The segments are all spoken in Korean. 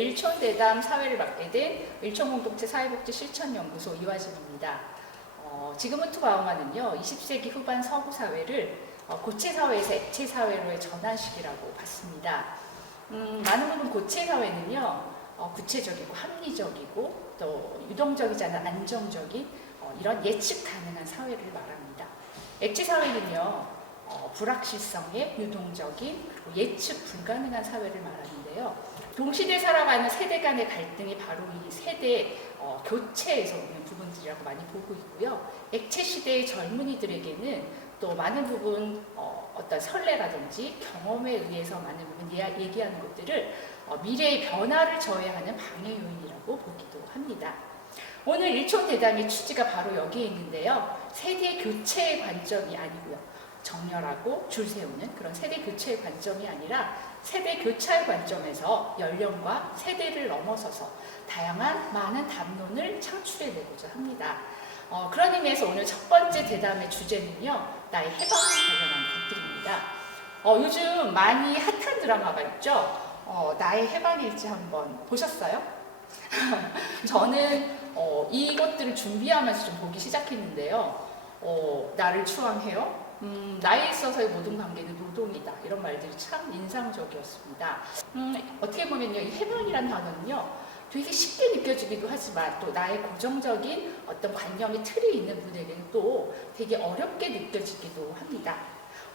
일촌대담 사회를 맡게 된 일촌공동체 사회복지실천연구소 이화진입니다. 지금은 투바우만은요 20세기 후반 서구 사회를 고체 사회에서 액체 사회로의 전환 시기라고 봤습니다. 많은 부분 고체 사회는요 구체적이고 합리적이고 또 유동적이지 않은 안정적인 이런 예측 가능한 사회를 말합니다. 액체 사회는요 불확실성의 유동적인 그리고 예측 불가능한 사회를 말하는데요. 동시대 살아가는 세대 간의 갈등이 바로 이 세대 교체에서 오는 부분들이라고 많이 보고 있고요. 액체 시대의 젊은이들에게는 또 많은 부분 어떤 설레라든지 경험에 의해서 많은 부분 얘기하는 것들을 미래의 변화를 저해하는 방해 요인이라고 보기도 합니다. 오늘 일촌대담의 취지가 바로 여기에 있는데요. 세대 교체의 관점이 아니고요. 정렬하고 줄 세우는 그런 세대 교체의 관점이 아니라 세대 교차의 관점에서 연령과 세대를 넘어서서 다양한 많은 담론을 창출해내고자 합니다. 그런 의미에서 오늘 첫 번째 대담의 주제는요. 나의 해방에 관련한 것들입니다. 요즘 많이 핫한 드라마가 있죠. 나의 해방일지 한번 보셨어요? 저는 이것들을 준비하면서 좀 보기 시작했는데요. 나를 추앙해요. 나에 있어서의 모든 관계는 노동이다. 이런 말들이 참 인상적이었습니다. 어떻게 보면요, 이 해방이라는 단어는요, 되게 쉽게 느껴지기도 하지만 또 나의 고정적인 어떤 관념의 틀이 있는 분에게는 또 되게 어렵게 느껴지기도 합니다.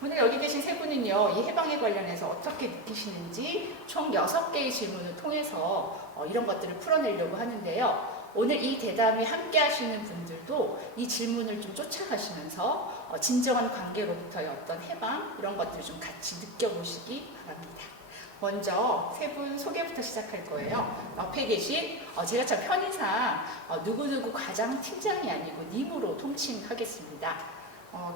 오늘 여기 계신 세 분은요, 이 해방에 관련해서 어떻게 느끼시는지 총 6개의 질문을 통해서 이런 것들을 풀어내려고 하는데요. 오늘 이 대담에 함께 하시는 분들도 이 질문을 좀 쫓아가시면서 진정한 관계로부터의 어떤 해방 이런 것들을 좀 같이 느껴보시기 바랍니다. 먼저 세 분 소개부터 시작할 거예요. 옆에 계신 제가 참 편의상 누구누구 과장 팀장이 아니고 님으로 통칭하겠습니다.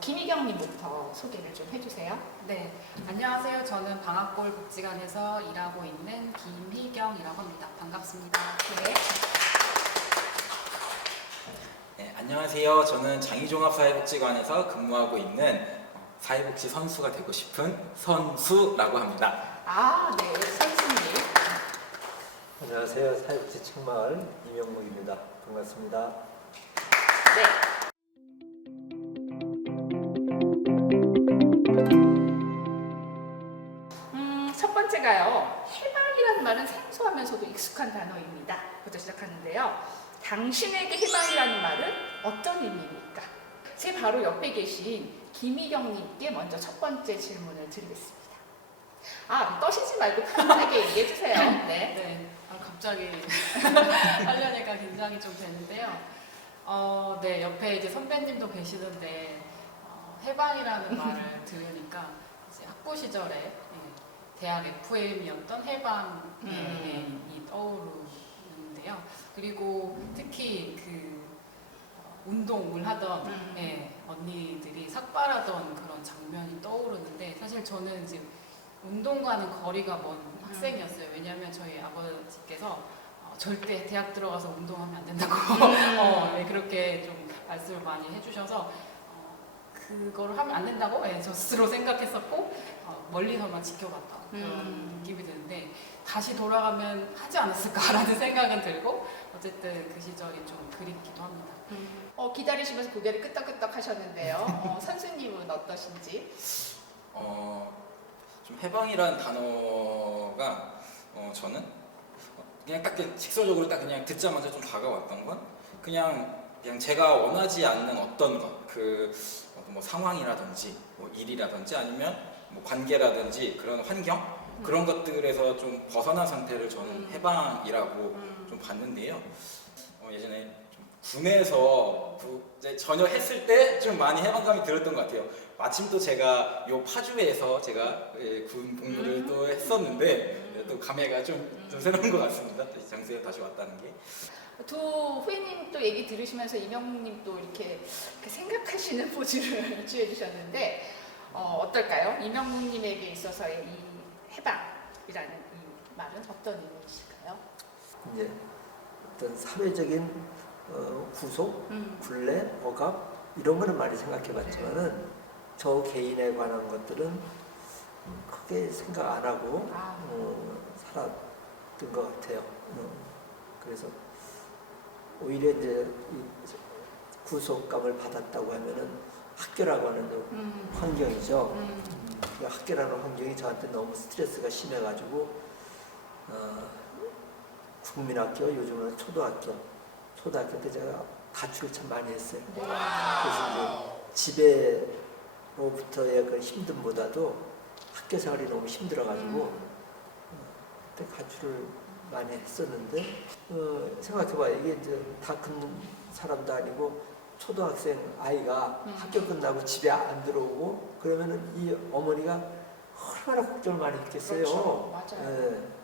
김희경님부터 소개를 좀 해주세요. 네, 안녕하세요. 저는 방학골 복지관에서 일하고 있는 김희경이라고 합니다. 반갑습니다. 네. 네, 안녕하세요. 저는 장희종합사회복지관에서 근무하고 있는 사회복지 선수가 되고 싶은 선수라고 합니다. 네, 선수님. 안녕하세요. 사회복지 책마을 이명묵입니다. 반갑습니다. 네. 첫 번째가요. 해방이라는 말은 생소하면서도 익숙한 단어입니다. 부터 시작하는데요. 당신에게 해방이라는 말은 어떤 의미입니까? 제 바로 옆에 계신 김희경님께 먼저 첫 번째 질문을 드리겠습니다. 떠시지 말고 편하게 얘기해 주세요. 네. 네, 갑자기 하려니까 긴장이 좀 되는데요. 네, 옆에 이제 선배님도 계시는데 해방이라는 말을 들으니까 이제 학부 시절에 대학 FM이었던 해방이 떠오르는데요. 그리고 특히 그 운동을 하던 언니들이 삭발하던 그런 장면이 떠오르는데 사실 저는 이제 운동과는 거리가 먼 학생이었어요. 왜냐하면 저희 아버지께서 절대 대학 들어가서 운동하면 안 된다고 네, 그렇게 좀 말씀을 많이 해주셔서 그걸 하면 안 된다고 저 스스로 생각했었고 멀리서만 지켜봤던 그런 느낌이 드는데 다시 돌아가면 하지 않았을까라는 생각은 들고 어쨌든 그 시절이 좀 그립기도 합니다. 기다리시면서 고개를 끄덕끄덕 하셨는데요. 선수님은 어떠신지? 좀 해방이라는 단어가 저는 그냥 딱 직설적으로 딱 그냥 듣자마자 좀 다가왔던 건 그냥 제가 원하지 않는 어떤 것, 뭐 상황이라든지 뭐 일이라든지 아니면 뭐 관계라든지 그런 환경 그런 것들에서 좀 벗어난 상태를 저는 해방이라고 좀 봤는데요. 예전에 좀 군에서 이제 전역했을 때 좀 많이 해방감이 들었던 것 같아요. 마침 또 제가 요 파주에서 제가 군 복무를 또 했었는데 또 감회가 좀 새로운 것 같습니다. 장소에 다시 왔다는 게. 두 후배님 또 얘기 들으시면서 이명묵님 또 이렇게 생각하시는 포즈를 취해주셨는데 어떨까요? 이명묵님에게 있어서의 이 해방이라는 이 말은 어떤 의미이실까요? 이제 어떤 사회적인 구속, 굴레, 억압 이런 거는 많이 생각해봤지만은 저 개인에 관한 것들은 크게 생각 안 하고 바뀌었던 것 같아요. 그래서 오히려 이제 이 구속감을 받았다고 하면은 학교라고 하는 환경이죠. 그 학교라는 환경이 저한테 너무 스트레스가 심해가지고 국민학교, 요즘은 초등학교 때 제가 가출을 참 많이 했어요. 그래서 이제 집에로부터의 그 힘듦보다도 학교 생활이 너무 힘들어가지고 그때 가출을 많이 했었는데 생각해봐, 이게 이제 다 큰 사람도 아니고 초등학생 아이가 학교 끝나고 집에 안 들어오고 그러면은 이 어머니가 얼마나 걱정을 많이 했겠어요. 그렇죠. 맞아요. 예.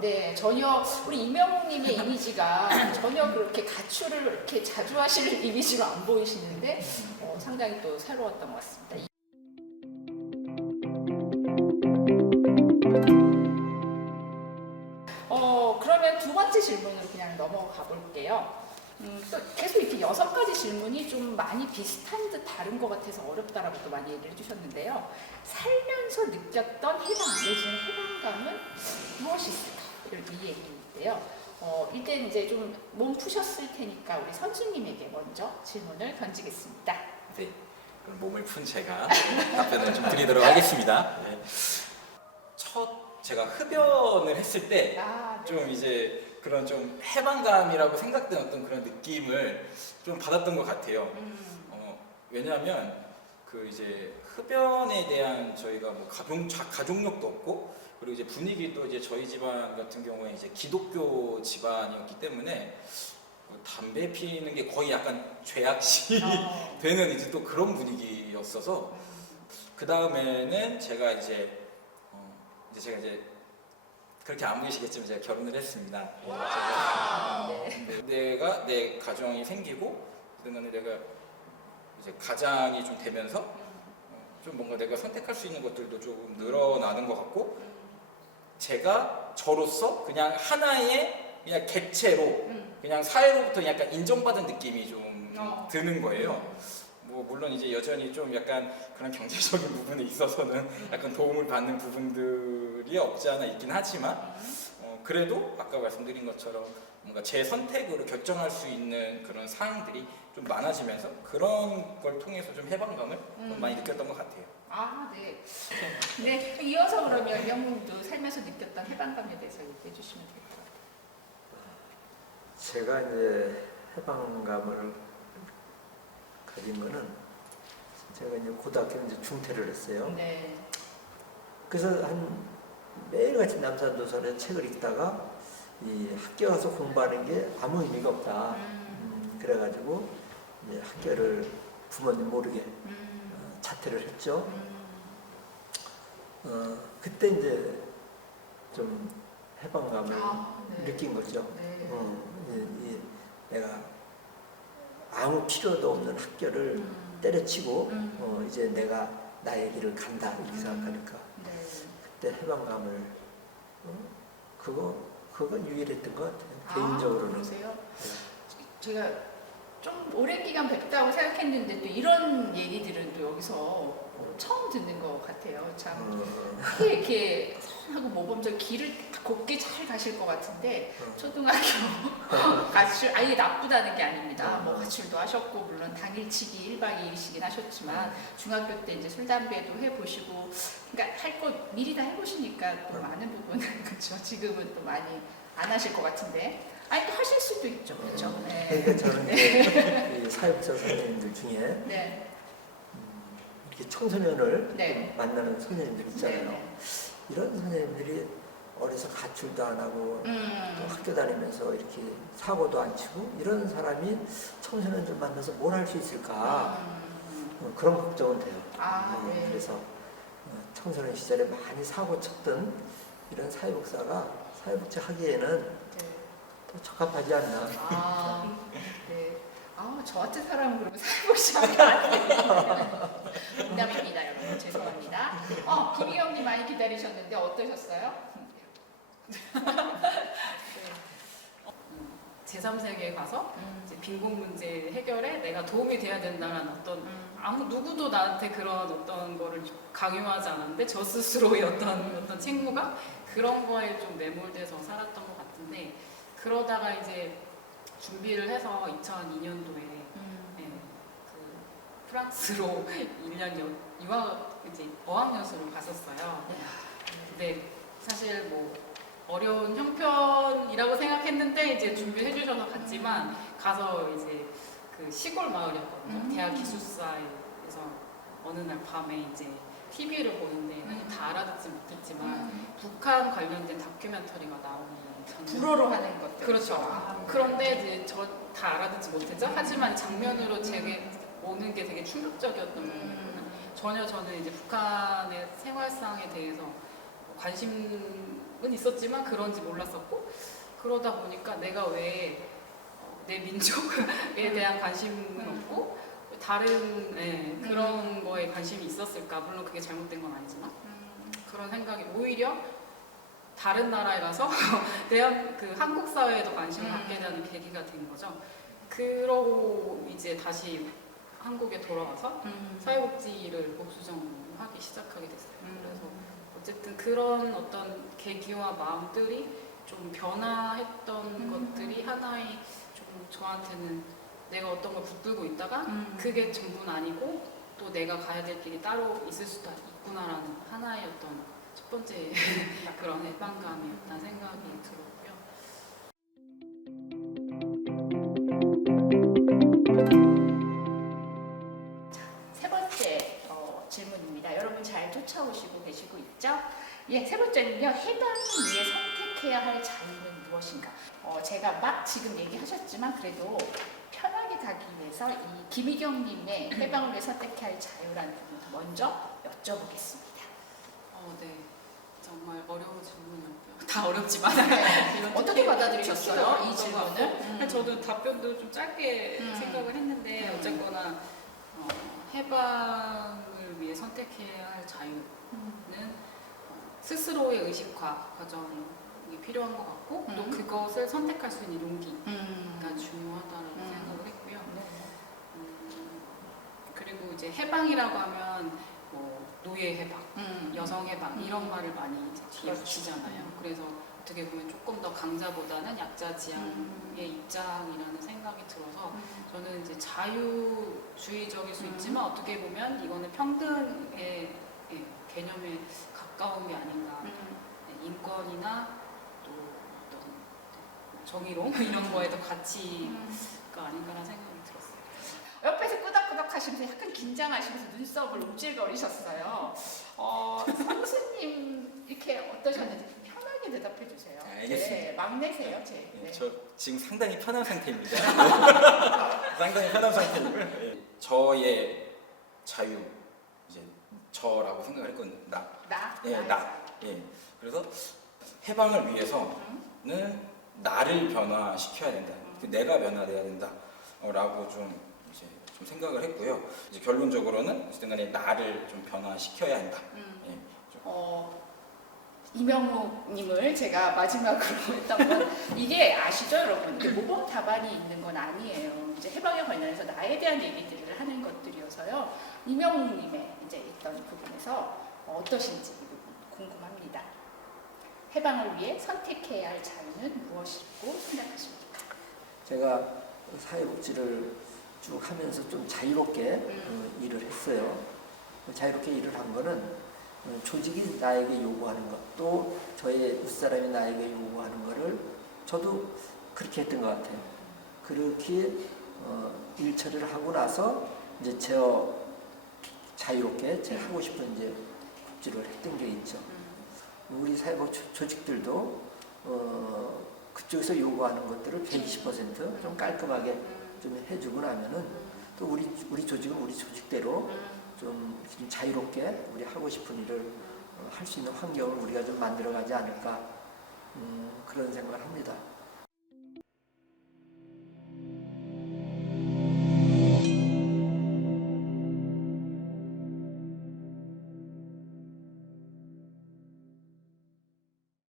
네, 전혀 우리 이명웅님의 이미지가 전혀 그렇게 가출을 이렇게 자주 하시는 이미지로 안 보이시는데 상당히 또 새로웠던 것 같습니다. 그러면 두 번째 질문으로 그냥 넘어가 볼게요. 또 계속 이렇게 6가지 질문이 좀 많이 비슷한 듯 다른 것 같아서 어렵다라고 또 많이 얘기를 해주셨는데요. 살면서 느꼈던 해방 내지는 해방감은 무엇이 있을까? 이렇게 이 얘기인데요. 일단 이제 좀 몸 푸셨을 테니까 우리 선수님에게 먼저 질문을 던지겠습니다. 네, 그럼 몸을 푼 제가 답변을 좀 드리도록 하겠습니다. 네. 제가 흡연을 했을 때 좀 이제 그런 좀 해방감이라고 생각된 어떤 그런 느낌을 좀 받았던 것 같아요. 왜냐하면 그 이제 흡연에 대한 저희가 뭐 가족력도 없고 그리고 이제 분위기도 이제 저희 집안 같은 경우에 이제 기독교 집안이었기 때문에 뭐 담배 피는 게 거의 약간 죄악시 되는 이제 또 그런 분위기였어서 그 다음에는 제가 이제 제가 이제 그렇게 안 보이시겠지만 제가 결혼을 했습니다. 내가 내 가정이 생기고 그다음에 내가 이제 가장이 좀 되면서 좀 뭔가 내가 선택할 수 있는 것들도 조금 늘어나는 것 같고 제가 저로서 그냥 하나의 그냥 객체로 그냥 사회로부터 약간 인정받은 느낌이 좀 드는 거예요. 뭐 물론 이제 여전히 좀 약간 그런 경제적인 부분에 있어서는 약간 도움을 받는 부분들이 없지 않아 있긴 하지만 그래도 아까 말씀드린 것처럼 뭔가 제 선택으로 결정할 수 있는 그런 사항들이 좀 많아지면서 그런 걸 통해서 좀 해방감을 좀 많이 느꼈던 것 같아요. 네. 네, 이어서 그러면 이명웅도 살면서 느꼈던 해방감에 대해서 얘기해 주시면 될 것 같아요. 제가 이제 해방감을 가진 거는 제가 이제 고등학교 이제 중퇴를 했어요. 네. 그래서 매일같이 남산도서관에 책을 읽다가 이 학교 가서 공부하는 게 아무 의미가 없다. 그래가지고 이제 학교를 부모님 모르게 자퇴를 했죠. 그때 이제 좀 해방감을 느낀 거죠. 내가 아무 필요도 없는 학교를 때려치고 이제 내가 나의 길을 간다 이렇게 생각하니까 그때 해방감을 그건 유일했던 것 같아요. 개인적으로는. 그러세요? 제가 좀 오랜 기간 뵙다고 생각했는데 또 이런 얘기들은 또 여기서 처음 듣는 것 같아요. 참 이렇게 선하고 모범적 길을 곱게 잘 가실 것 같은데 초등학교 가출 아예 나쁘다는 게 아닙니다. 뭐 가출도 하셨고 물론 당일치기 1박 2일씩은 하셨지만 중학교 때 이제 술 담배도 해보시고 그러니까 할 거 미리 다 해보시니까 또 많은 부분은 그렇죠. 지금은 또 많이 안 하실 것 같은데. 아니 또 하실 수도 있죠, 그렇죠? 네. 그러니까 저는 이제 이 사회복지 선생님들 중에 네. 이렇게 청소년을 네. 만나는 선생님들 있잖아요. 네. 이런 선생님들이 어려서 가출도 안 하고 또 학교 다니면서 이렇게 사고도 안 치고 이런 사람이 청소년들 만나서 뭘 할 수 있을까 그런 걱정은 돼요. 네. 그래서 청소년 시절에 많이 사고 쳤던 이런 사회복사가 사회복지 하기에는 더 적합하지 않나. 네. 저 같은 사람은 그러면 사회복지하면 안 돼요. 농담입니다, 여러분. 죄송합니다. 김희경님 많이 기다리셨는데 어떠셨어요? 제 제3세계에 가서 이제 빈곤 문제 해결에 내가 도움이 돼야 된다는 어떤 누구도 나한테 그런 어떤 거를 강요하지 않았는데 저 스스로의 어떤 책무가 그런 거에 좀 매몰돼서 살았던 것 같은데 그러다가 이제 준비를 해서 2002년도에 그 프랑스로 1년 유학 이제 어학연수를 갔었어요. 근데 사실 뭐 어려운 형편이라고 생각했는데 이제 준비해 주셔서 갔지만 가서 이제 그 시골 마을이었거든요. 대학 기숙사에서 어느 날 밤에 이제 TV를 보는데 다 알아듣지 못했지만 북한 관련된 다큐멘터리가 나오는 장면. 불어로 하는 것들. 그렇죠. 그런데 이제 저 다 알아듣지 못했죠. 하지만 장면으로 제게 오는 게 되게 충격적이었던 거거든요. 전혀 저는 이제 북한의 생활상에 대해서 관심은 있었지만 그런지 몰랐었고 그러다 보니까 내가 왜 내 민족에 대한 관심은 없고 다른 그런 거에 관심이 있었을까. 물론 그게 잘못된 건 아니지만 그런 생각이 오히려 다른 나라에 가서 그 한국 사회에도 관심을 갖게 되는 계기가 된 거죠. 그러고 이제 다시 한국에 돌아와서 사회복지를 복수전하기 시작하게 됐어요. 그래서 어쨌든 그런 어떤 계기와 마음들이 좀 변화했던 것들이 하나의 좀 저한테는 내가 어떤 걸 붙들고 있다가 그게 전부는 아니고 또 내가 가야 될 길이 따로 있을 수도 있구나라는 하나의 어떤 첫 번째 그런 해방감이었다는 생각이 들었고요. 세 번째 질문입니다. 여러분 잘 쫓아오시고 계시고 있죠? 예, 세 번째는요. 해방을 위해 선택해야 할 자유는 무엇인가? 제가 막 지금 얘기하셨지만 그래도 편하게 가기 위해서 이 김희경님의 해방을 위해 선택해야 할 자유라는 부분을 먼저 여쭤보겠습니다. 네. 정말 어려운 질문이었고요. 다 어렵지만 어떻게 받아들이셨어요? 이 특히나 질문을? 저도 답변도 좀 짧게 생각을 했는데 어쨌거나 해방을 위해 선택해야 할 자유는 스스로의 의식화 과정이 필요한 것 같고 또 그것을 선택할 수 있는 용기가 중요하다고 생각을 했고요. 그리고 이제 해방이라고 하면 뭐 노예 해방, 여성 해방 이런 말을 많이 뒤에 붙이잖아요. 그래서 어떻게 보면 조금 더 강자보다는 약자 지향의 입장이라는 생각이 들어서 저는 이제 자유주의적일 수 있지만 어떻게 보면 이거는 평등의 개념에 가까운 게 아닌가. 인권이나 또 어떤 정의로 이런 거에도 가치가 아닌가라는 생각이 들었어요. 옆에서 끄덕끄덕 하시면서 약간 긴장하시면서 눈썹을 움찔거리셨어요. 성수님 이렇게 어떠셨는지 편하게 대답해 주세요. 알겠습니다. 네, 막내세요, 제. 네. 저 지금 상당히 편한 상태입니다. 상당히 편한 상태이고요. 저의 자유, 이제 저라고 생각을 했거든요. 나. 나. 그래서 해방을 위해서는 나를 변화시켜야 된다. 내가 변화돼야 된다라고 좀 생각을 했고요. 이제 결론적으로는 어쨌든간에 나를 좀 변화시켜야 한다. 이명욱님을 제가 마지막으로 했던 건 이게 아시죠, 여러분? 이게 모범 답안이 있는 건 아니에요. 이제 해방에 관련해서 나에 대한 얘기들을 하는 것들이어서요. 이명욱님의 이제 있던 부분에서 어떠신지 궁금합니다. 해방을 위해 선택해야 할 자유는 무엇이고 생각하십니까? 제가 사회복지를 쭉 하면서 좀 자유롭게 일을 했어요. 자유롭게 일을 한 거는 조직이 나에게 요구하는 것, 또 저의 윗사람이 나에게 요구하는 거를 저도 그렇게 했던 것 같아요. 그렇게 일 처리를 하고 나서 이제 자유롭게 제가 하고 싶은 이제 복지를 했던 게 있죠. 우리 사회복 조직들도 그쪽에서 요구하는 것들을 120% 좀 깔끔하게 좀 해주고 나면은 또 우리 조직은 우리 조직대로 좀 자유롭게 우리 하고 싶은 일을 할 수 있는 환경을 우리가 좀 만들어가지 않을까 그런 생각을 합니다.